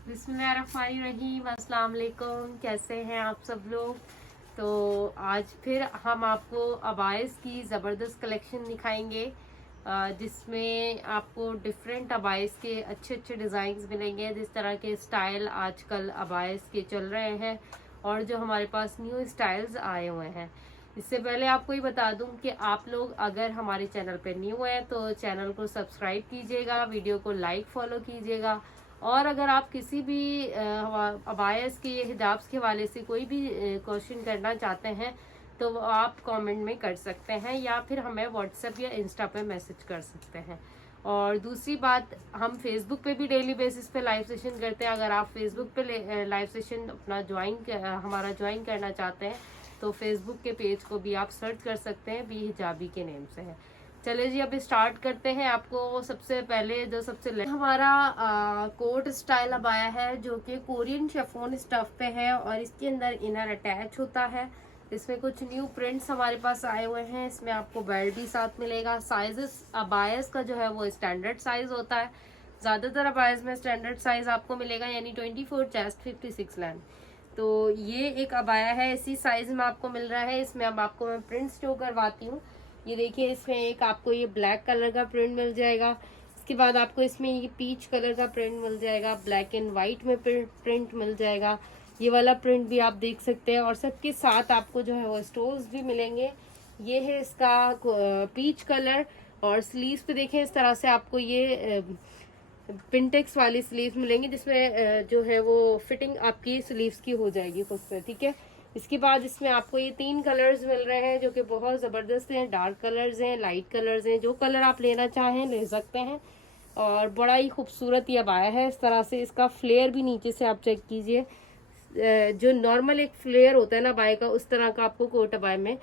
बिस्मिल्लाहिर्रहमानिर्रहीम, अस्सलाम वालेकुम। कैसे हैं आप सब लोग। तो आज फिर हम आपको अबायस की ज़बरदस्त कलेक्शन दिखाएंगे, जिसमें आपको डिफरेंट अबायस के अच्छे अच्छे डिज़ाइंस मिलेंगे। जिस तरह के स्टाइल आजकल अबायस के चल रहे हैं और जो हमारे पास न्यू स्टाइल्स आए हुए हैं। इससे पहले आपको ये बता दूं कि आप लोग अगर हमारे चैनल पर न्यू हैं तो चैनल को सब्सक्राइब कीजिएगा, वीडियो को लाइक फॉलो कीजिएगा। और अगर आप किसी भी अबायस के हिजाब्स के हवाले से कोई भी क्वेश्चन करना चाहते हैं तो वो आप कमेंट में कर सकते हैं या फिर हमें व्हाट्सएप या इंस्टा पे मैसेज कर सकते हैं। और दूसरी बात, हम फेसबुक पे भी डेली बेसिस पे लाइव सेशन करते हैं। अगर आप फेसबुक पे लाइव सेशन अपना हमारा ज्वाइन करना चाहते हैं तो फेसबुक के पेज को भी आप सर्च कर सकते हैं, बी हिजाबी के नेम से है। चले जी, अब स्टार्ट करते हैं। आपको सबसे पहले हमारा कोट स्टाइल अब आया है, जो कि कोरियन शेफोन स्टफ पे है और इसके अंदर इनर अटैच होता है। इसमें कुछ न्यू प्रिंट्स हमारे पास आए हुए हैं। इसमें आपको बेल्ट भी साथ मिलेगा। साइजेस अबायस का जो है वो स्टैंडर्ड साइज होता है। ज़्यादातर अबायस में स्टैंडर्ड साइज आपको मिलेगा, यानी 24 चेस्ट 56 लेंथ। तो ये एक अबाया है, इसी साइज में आपको मिल रहा है। इसमें अब आपको मैं प्रिंट शो करवाती हूँ। ये देखिए, इसमें एक आपको ये ब्लैक कलर का प्रिंट मिल जाएगा। इसके बाद आपको इसमें ये पीच कलर का प्रिंट मिल जाएगा। ब्लैक एंड वाइट में प्रिंट मिल जाएगा। ये वाला प्रिंट भी आप देख सकते हैं और सबके साथ आपको जो है वो स्टोन्स भी मिलेंगे। ये है इसका पीच कलर। और स्लीव्स पे देखें, इस तरह से आपको ये पिंटेक्स वाली स्लीव्स मिलेंगी, जिसमें जो है वो फिटिंग आपकी स्लीव्स की हो जाएगी खुद से। ठीक है। इसके बाद इसमें आपको ये 3 कलर्स मिल रहे हैं, जो कि बहुत ज़बरदस्त हैं। डार्क कलर्स हैं, लाइट कलर्स हैं। जो कलर आप लेना चाहें ले सकते हैं। और बड़ा ही खूबसूरत ये अबाया है। इस तरह से इसका फ्लेयर भी नीचे से आप चेक कीजिए। जो नॉर्मल एक फ्लेयर होता है ना अबाया का, उस तरह का आपको कोट अबाया में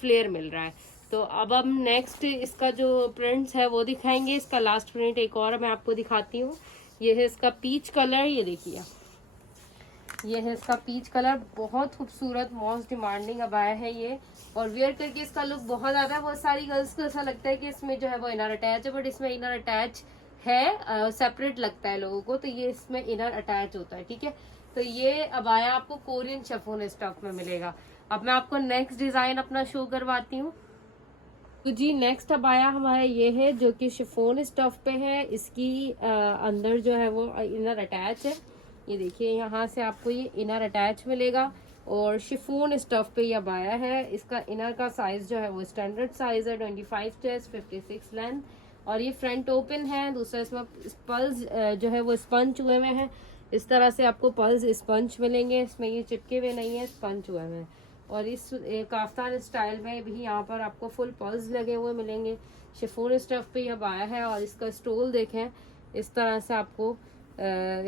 फ्लेयर मिल रहा है। तो अब हम नेक्स्ट इसका जो प्रिंट्स है वो दिखाएंगे। इसका लास्ट प्रिंट एक और मैं आपको दिखाती हूँ। ये है इसका पीच कलर। ये देखिए, ये है इसका पीच कलर। बहुत खूबसूरत मोस्ट डिमांडिंग अबाया है ये। और वेयर करके इसका लुक बहुत ज़्यादा है। बहुत सारी गर्ल्स को ऐसा लगता है कि इसमें जो है वो इनर अटैच है, बट इसमें इनर अटैच है, सेपरेट लगता है लोगों को। तो ये इसमें इनर अटैच होता है। ठीक है। तो ये अबाया आपको कोरियन शिफॉन स्टफ में मिलेगा। अब मैं आपको नेक्स्ट डिज़ाइन अपना शो करवाती हूँ। तो जी, नेक्स्ट अबाया हमारा ये है, जो कि शिफॉन स्टफ पे है। इसकी अंदर जो है वो इनर अटैच है। ये देखिए, यहाँ से आपको ये इनर अटैच मिलेगा और शिफॉन स्टफ पे ये अबाया है। इसका इनर का साइज जो है वो स्टैंडर्ड साइज है, 25 चेस्ट 56 लेंथ। और ये फ्रंट ओपन है। दूसरा, इसमें पल्स जो है वो स्पंच हुए हुए हैं। इस तरह से आपको पल्स स्पंच मिलेंगे। इसमें ये चिपके हुए नहीं है, स्पंच हुए हुए हैं। और इस काफ्तान स्टाइल में भी यहाँ पर आपको फुल पल्स लगे हुए मिलेंगे। शिफॉन स्टफ पे यह आया है। और इसका स्टोल देखें, इस तरह से आपको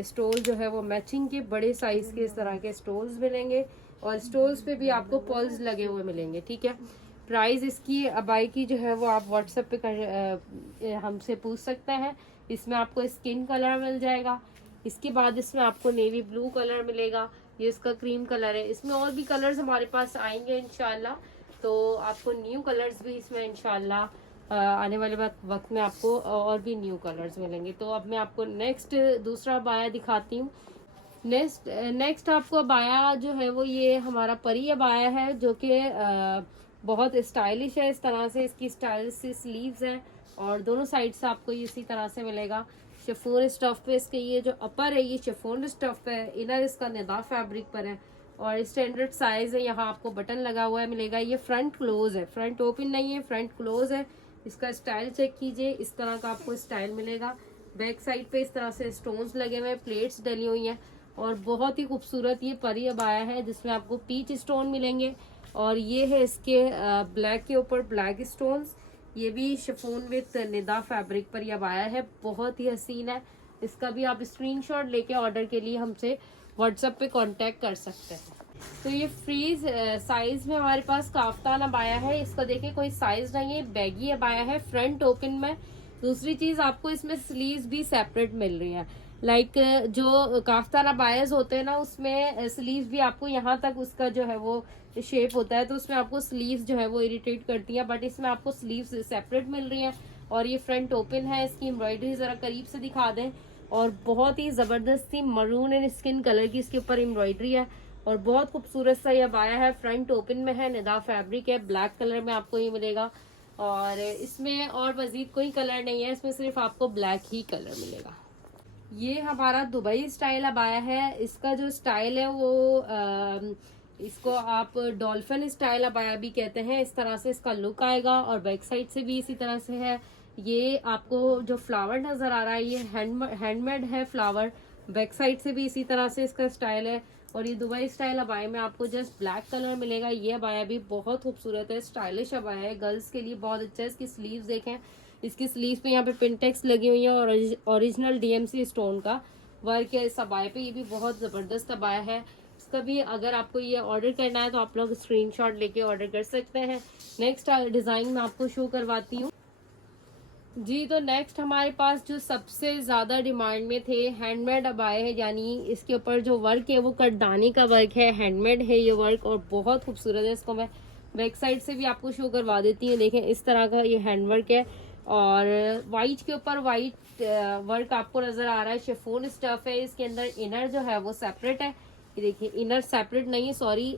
स्टोल जो है वो मैचिंग के बड़े साइज के इस तरह के स्टोल्स मिलेंगे। और स्टोल्स पे भी आपको पल्स लगे हुए मिलेंगे। ठीक है। प्राइस इसकी अबाई की जो है वो आप व्हाट्सएप पे हमसे पूछ सकते हैं। इसमें आपको स्किन कलर मिल जाएगा। इसके बाद इसमें आपको नेवी ब्लू कलर मिलेगा। ये इसका क्रीम कलर है। इसमें और भी कलर्स हमारे पास आएंगे इंशाल्लाह। तो आपको न्यू कलर्स भी इसमें इंशाल्लाह आने वाले वक्त में आपको और भी न्यू कलर्स मिलेंगे। तो अब मैं आपको नेक्स्ट दूसरा अबाया दिखाती हूँ। नेक्स्ट आपको अबाया जो है वो ये हमारा परी अबाया है, जो कि बहुत स्टाइलिश है। इस तरह से इसकी स्टाइलिश स्लीव्स हैं और दोनों साइड से आपको ये इसी तरह से मिलेगा। शिफॉन स्टफ पे इसके ये जो अपर है ये शिफॉन स्टफ पे है। इनर इसका निदा फैब्रिक पर है और स्टैंडर्ड साइज है। यहाँ आपको बटन लगा हुआ है मिलेगा। ये फ्रंट क्लोज है, फ्रंट ओपन नहीं है, फ्रंट क्लोज है। इसका स्टाइल चेक कीजिए, इस तरह का आपको स्टाइल मिलेगा। बैक साइड पे इस तरह से स्टोन्स लगे हुए हैं, प्लेट्स डली हुई हैं और बहुत ही खूबसूरत ये परी अबाया है, जिसमें आपको पीच स्टोन मिलेंगे। और ये है इसके ब्लैक के ऊपर ब्लैक स्टोन्स। ये भी शिफॉन विद निदा फैब्रिक पर यह आया है। बहुत ही हसीन है। इसका भी आप स्क्रीनशॉट लेके ऑर्डर के लिए हमसे व्हाट्सएप पे कांटेक्ट कर सकते हैं। तो ये फ्रीज साइज में हमारे पास काफ्तान अबाया है। इसका देखिए कोई साइज नहीं है, बैगी अबाया है, फ्रंट ओपन में। दूसरी चीज, आपको इसमें स्लीव्स भी सेपरेट मिल रही है। लाइक जो काफ्तान अबायस होते हैं ना, उसमें स्लीव्स भी आपको यहाँ तक उसका जो है वो शेप होता है, तो उसमें आपको स्लीव्स जो है वो इरिटेट करती है, बट इसमें आपको स्लीव्स सेपरेट मिल रही हैं। और ये फ्रंट ओपन है। इसकी एम्ब्रॉयडरी जरा करीब से दिखा दें और बहुत ही ज़बरदस्त सी मरून एंड स्किन कलर की इसके ऊपर एम्ब्रॉयडरी है और बहुत खूबसूरत सा ये अबाया है। फ्रंट ओपन में है, निदा फैब्रिक है, ब्लैक कलर में आपको ये मिलेगा और इसमें और मजीद कोई कलर नहीं है, इसमें सिर्फ आपको ब्लैक ही कलर मिलेगा। ये हमारा दुबई स्टाइल अबाया है। इसका जो स्टाइल है वो इसको आप डॉल्फिन स्टाइल अबाया भी कहते हैं। इस तरह से इसका लुक आएगा और बैक साइड से भी इसी तरह से है। ये आपको जो फ्लावर नजर आ रहा है ये हैंडमेड है फ्लावर। बैक साइड से भी इसी तरह से इसका स्टाइल है और ये दुबई स्टाइल अबाया में आपको जस्ट ब्लैक कलर मिलेगा। ये अबाया भी बहुत खूबसूरत है, स्टाइलिश अबाया है, गर्ल्स के लिए बहुत अच्छा है। इसकी स्लीव्स देखें, इसकी स्लीव्स पे यहाँ पे पिनटेक्स लगी हुई है और ओरिजिनल डीएमसी स्टोन का वर्क है इस अबाया पे। ये भी बहुत ज़बरदस्त अबाया है। इसका भी अगर आपको ये ऑर्डर करना है तो आप लोग स्क्रीनशॉट लेके ऑर्डर कर सकते हैं। नेक्स्ट डिज़ाइन मैं आपको शो करवाती हूँ जी। तो नेक्स्ट हमारे पास जो सबसे ज़्यादा डिमांड में थे हैंडमेड अबाए है, यानी इसके ऊपर जो वर्क है वो कटदानी का वर्क है, हैंडमेड है ये वर्क और बहुत खूबसूरत है। इसको मैं बैक साइड से भी आपको शो करवा देती हूँ। देखें इस तरह का ये हैंड वर्क है और वाइट के ऊपर वाइट वर्क आपको नजर आ रहा है। शिफॉन स्टफ है, इसके अंदर इनर जो है वो सेपरेट है। ये देखिए इनर सेपरेट नहीं है, सॉरी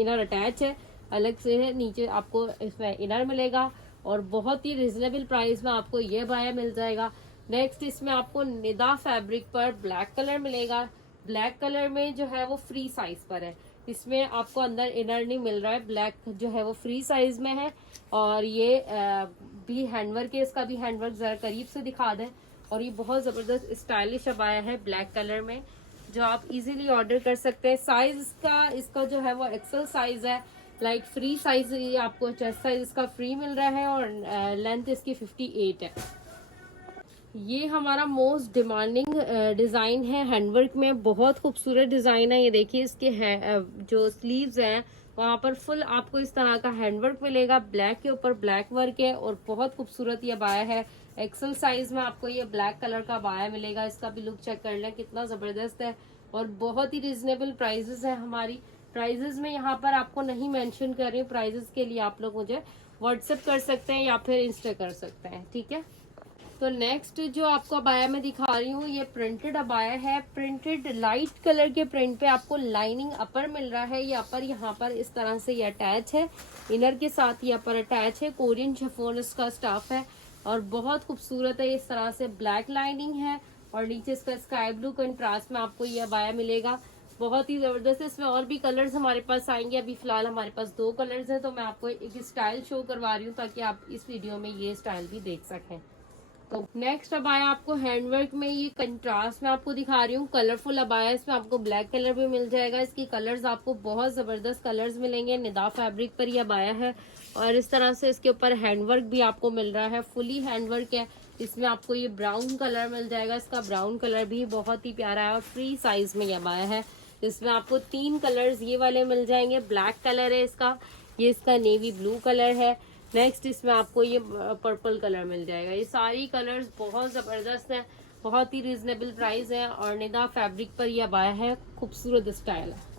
इनर अटैच है, अलग से है। नीचे आपको इसमें इनर मिलेगा और बहुत ही रिजनेबल प्राइस में आपको ये बाया मिल जाएगा। नेक्स्ट इसमें आपको निदा फैब्रिक पर ब्लैक कलर मिलेगा। ब्लैक कलर में जो है वो फ्री साइज पर है, इसमें आपको अंदर इनर नहीं मिल रहा है। ब्लैक जो है वो फ्री साइज में है और ये भी हैंडवर्क है। इसका भी हैंडवर्क जरा करीब से दिखा दें और ये बहुत जबरदस्त स्टाइलिश अबाया है ब्लैक कलर में जो आप इजीली ऑर्डर कर सकते हैं। साइज का इसका जो है वो एक्सेल साइज है, लाइक फ्री साइज ये आपको चेस्ट साइज इसका फ्री मिल रहा है और लेंथ इसकी 58 है। ये हमारा मोस्ट डिमांडिंग डिज़ाइन है हैंडवर्क में, बहुत खूबसूरत डिज़ाइन है। ये देखिए इसके जो स्लीव्स हैं वहाँ पर फुल आपको इस तरह का हैंडवर्क मिलेगा। ब्लैक के ऊपर ब्लैक वर्क है और बहुत खूबसूरत ये बाया है। एक्सेल साइज में आपको ये ब्लैक कलर का बाया मिलेगा। इसका भी लुक चेक कर लें कितना ज़बरदस्त है और बहुत ही रिजनेबल प्राइजेस है हमारी। प्राइजेस में यहाँ पर आपको नहीं मेंशन कर रही हूँ, प्राइजेस के लिए आप लोग मुझे व्हाट्सएप कर सकते हैं या फिर इंस्टा कर सकते हैं, ठीक है। तो नेक्स्ट जो आपको अबाया में दिखा रही हूँ ये प्रिंटेड अबाया है। प्रिंटेड लाइट कलर के प्रिंट पे आपको लाइनिंग अपर मिल रहा है। ये अपर यहाँ पर इस तरह से ये अटैच है, इनर के साथ ये अपर अटैच है। कोरियन शिफॉन इसका स्टाफ है और बहुत खूबसूरत है। इस तरह से ब्लैक लाइनिंग है और नीचे इसका स्काई ब्लू कंट्रास्ट में आपको ये अबाया मिलेगा। बहुत ही जबरदस्त है। इसमें और भी कलर्स हमारे पास आएंगे, अभी फिलहाल हमारे पास 2 कलर्स हैं तो मैं आपको एक स्टाइल शो करवा रही हूँ ताकि आप इस वीडियो में ये स्टाइल भी देख सकें। तो नेक्स्ट अबाया आपको हैंडवर्क में ये कंट्रास्ट में आपको दिखा रही हूँ, कलरफुल अबाया। इसमें आपको ब्लैक कलर भी मिल जाएगा। इसकी कलर्स आपको बहुत जबरदस्त कलर्स मिलेंगे। निदा फैब्रिक पर ये अबाया है और इस तरह से इसके ऊपर हैंडवर्क भी आपको मिल रहा है, फुली हैंडवर्क है। इसमें आपको ये ब्राउन कलर मिल जाएगा। इसका ब्राउन कलर भी बहुत ही प्यारा है और फ्री साइज में ये अबाया है। इसमें आपको 3 कलर्स ये वाले मिल जाएंगे। ब्लैक कलर है इसका, ये इसका नेवी ब्लू कलर है। नेक्स्ट इसमें आपको ये पर्पल कलर मिल जाएगा। ये सारी कलर्स बहुत ज़बरदस्त हैं, बहुत ही रिजनेबल प्राइस है और निदा फैब्रिक पर ये अबाया है, खूबसूरत स्टाइल है।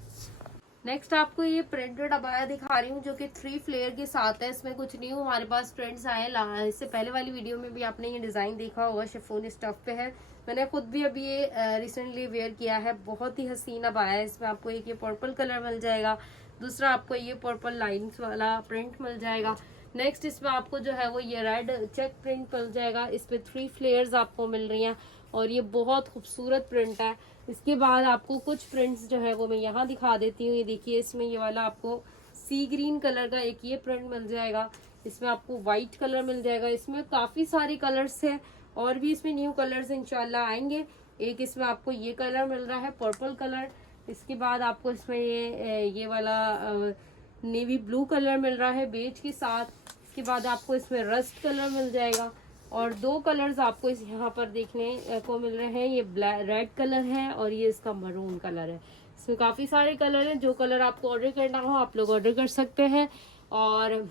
नेक्स्ट आपको ये प्रिंटेड अबाया दिखा रही हूँ जो कि 3 फ्लेयर के साथ है। इसमें कुछ न्यू हमारे पास प्रिंट्स आए, इससे पहले वाली वीडियो में भी आपने ये डिज़ाइन देखा होगा, शिफॉन स्टफ पे है। मैंने खुद भी अभी ये रिसेंटली वेयर किया है, बहुत ही हसीन अबाया है। इसमें आपको एक ये पर्पल कलर मिल जाएगा, दूसरा आपको ये पर्पल लाइन्स वाला प्रिंट मिल जाएगा। नेक्स्ट इसमें आपको जो है वो ये रेड चेक प्रिंट मिल जाएगा। इस पे 3 फ्लेयर्स आपको मिल रही हैं और ये बहुत खूबसूरत प्रिंट है। इसके बाद आपको कुछ प्रिंट्स जो है वो मैं यहाँ दिखा देती हूँ। ये देखिए इसमें ये वाला आपको सी ग्रीन कलर का एक ये प्रिंट मिल जाएगा। इसमें आपको वाइट कलर मिल जाएगा। इसमें काफ़ी सारे कलर्स हैं और भी इसमें न्यू कलर्स इंशाल्लाह आएंगे। एक इसमें आपको ये कलर मिल रहा है पर्पल कलर। इसके बाद आपको इसमें ये वाला नेवी ब्लू कलर मिल रहा है बेज के साथ। इसके बाद आपको इसमें रस्ट कलर मिल जाएगा और 2 कलर्स आपको इस यहाँ पर देखने को मिल रहे हैं। ये रेड कलर है और ये इसका मरून कलर है। इसमें काफ़ी सारे कलर हैं, जो कलर आपको ऑर्डर करना हो आप लोग ऑर्डर कर सकते हैं। और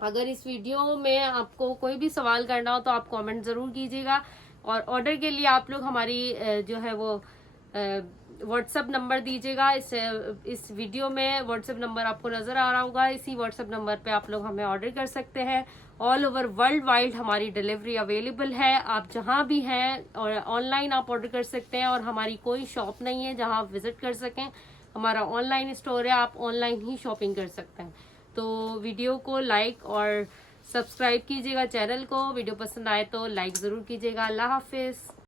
अगर इस वीडियो में आपको कोई भी सवाल करना हो तो आप कमेंट ज़रूर कीजिएगा और ऑर्डर के लिए आप लोग हमारी जो है वो व्हाट्सएप नंबर दीजिएगा। इस वीडियो में व्हाट्सएप नंबर आपको नज़र आ रहा होगा, इसी व्हाट्सएप नंबर पे आप लोग हमें ऑर्डर कर सकते हैं ऑल ओवर वर्ल्ड वाइड हमारी डिलीवरी अवेलेबल है। आप जहां भी हैं और ऑनलाइन आप ऑर्डर कर सकते हैं, और हमारी कोई शॉप नहीं है जहां आप विजिट कर सकें। हमारा ऑनलाइन स्टोर है, आप ऑनलाइन ही शॉपिंग कर सकते हैं। तो वीडियो को लाइक और सब्सक्राइब कीजिएगा चैनल को। वीडियो पसंद आए तो लाइक जरूर कीजिएगा। अल्लाह हाफिज।